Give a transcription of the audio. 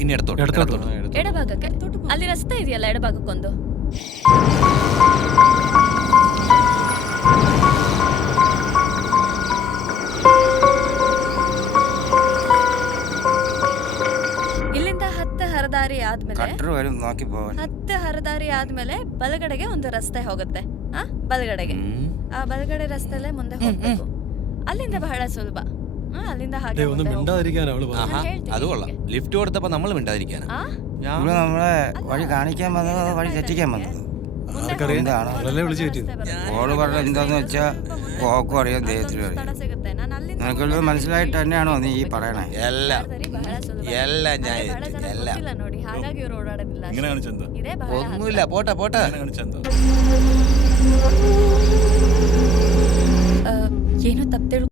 ಇನ್ನು ಎಡത്തോട്ട്. ಎಡಭಾಗಕ್ಕೆ ಅಲ್ಲಿ ರಸ್ತೆ ಇದೆಯಲ್ಲ ಎಡಭಾಗಕ್ಕೊಂದು. ಇಲ್ಲಿಂದ 10 ಹರದಾರಿ ಆದ್ಮೇಲೆ ಬಲಗಡೆಗೆ ಒಂದು ರಸ್ತೆ ಹೋಗುತ್ತೆ. ಬಲಗಡೆಗೆ ಆ ಬಲಗಡೆ ರಸ್ತೆಲೆ ಮುಂದೆ ಹೋಗ್ಬೇಕು. ಅಲ್ಲಿಂದ ಬಹಳ ಸುಲಭ. അല്ലിന്റെ അത് കൊള്ളാം. ലിഫ്റ്റ് കൊടുത്തപ്പോ നമ്മൾ മിണ്ടാതിരിക്കാനാ? നമ്മളെ വഴി കാണിക്കാൻ വന്നത് വഴി തെറ്റിക്കാൻ വന്നത്. ഓള് പറഞ്ഞ എന്താന്ന് വെച്ചാ പോക്കും അറിയാം, ദൈവത്തിനും അറിയാം. നിനക്കുള്ളത് മനസ്സിലായിട്ട് തന്നെയാണോ നീ ഈ പറയണേ? എല്ലാം ഞാൻ ನೋಡಿ ಹಾಗಾಗಿ ಇವರು ಓಡಾಡೋದಿಲ್ಲ. ഒന്നുമില്ല. പോട്ടെ. ಏನೋ ತಪ್ಪು